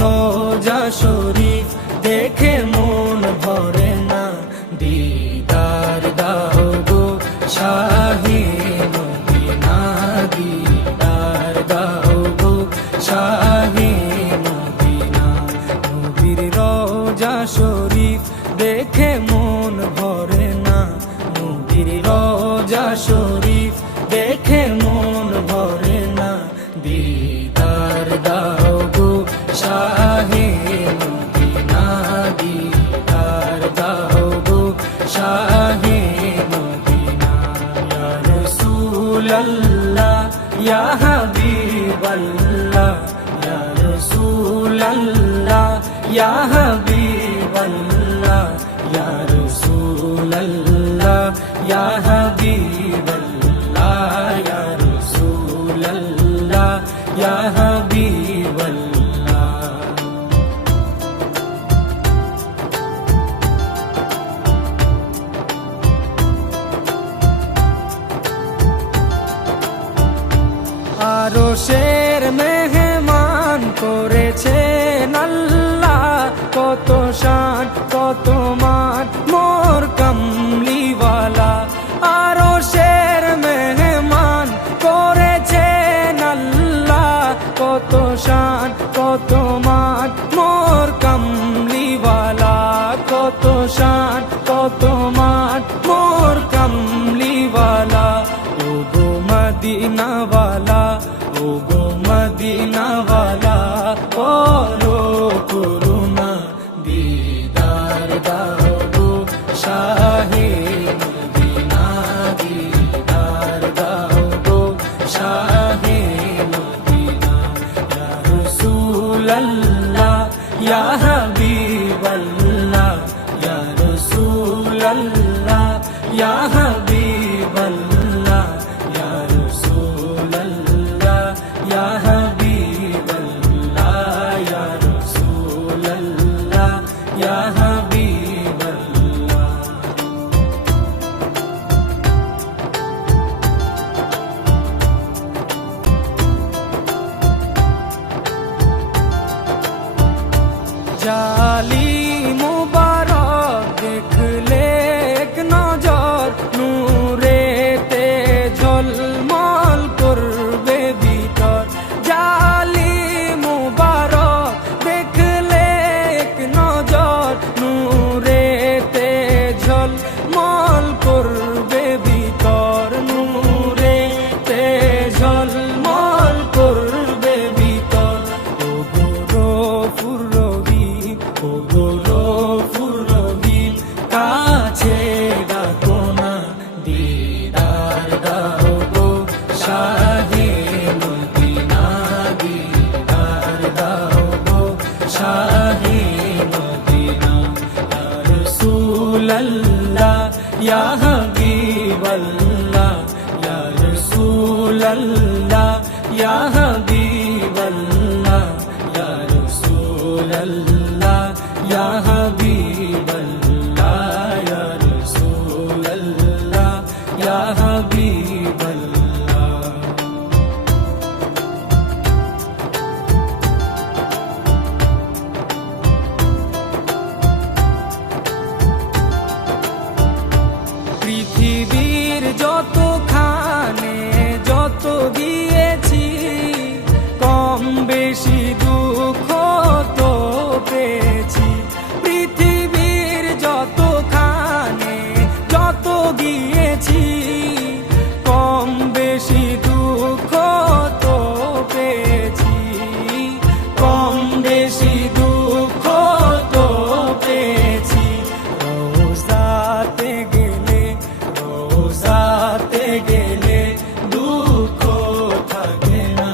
রোজা শরীফ দেখে মন ভরে না, দিদার দাও গো শাহে মদিনা, দিদার দাও গো শাহে মদিনা। নবীর রোজা শরীফ দেখে মন ভরে না, নবীর রোজা শরীফ দেখে মন ভরে না, দিদার দাও গো শাহে মদিনা, দিদার দাও গো শাহে মদিনা। ইয়া রাসূলাল্লাহ ইয়া হাবিবাল্লাহ, ইয়া রাসূলাল্লাহ ইয়া হাবিবাল্লাহ, ইয়া রাসূলাল্লাহ ইয়া হাবিবাল্লাহ, ইয়া রাসূলাল্লাহ ইয়া হাবিবাল্লাহ। আরশের মেহমান করেছেন আল্লাহ, কত শান কত মান মোর কামলিওয়ালা। আরশের মেহমান করেছেন আল্লাহ, কত শান কত মান মোর কামলিওয়ালা, কত শান কত মান মোর কামলিওয়ালা। ও গো মদিনাওয়ালা, ও গো মদিনাওয়ালা, করো করুণা, দিদার দাও গো শাহে মদিনা, দিদার দাও গো শাহে মদিনা। ইয়া রাসূলাল্লাহ ইয়া হাবিবাল্লাহ, ইয়া রাসূলাল্লাহ ইয়া হাবিবাল্লাহ, ইয়া রাসূলাল্লাহ ইয়া হাবিবাল্লাহ, ইয়া রাসূলাল্লাহ ইয়া হাবিবাল্লাহ। জালি মুবারক দেখলে এক নজর, নূরেতে ঝলমল করবে ভিতর। জালি মুবারক দেখলে এক নজর, নূরেতে ঝলমল করবে ভিতর, নূরেতে ঝলমল করবে ভিতর। ও গো গফুর রহিম, ও গো গফুর রহিম, কাছে ডাকো না, দিদার দাও গো শাহে মদিনা, দিদার দাও গো শাহে মদিনা। ইয়া রাসূলাল্লাহ ইয়া হাবিবাল্লাহ, ইয়া রাসূলাল্লাহ ইয়া হাবিবাল্লাহ, ইয়া রাসূলাল্লাহ ইয়া হাবিবাল্লাহ, ইয়া রাসূলাল্লাহ ইয়া হাবিবাল্লাহ। পৃথিবীর যতখানে যত দিয়েছি, কম বেশি দুঃখ তো পেয়েছি। পৃথিবীর যতখানে যত গিয়েছি, কম বেশি দুঃখ তো পেয়েছি, কম বেশি দুঃখ তো পেয়েছি। রোজাতে গেলে, রোজাতে গেলে দুঃখ থাকে না,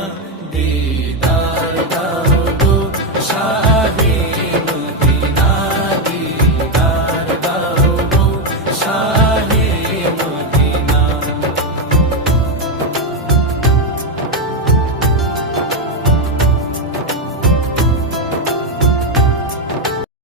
দিদার দাও গো শাহে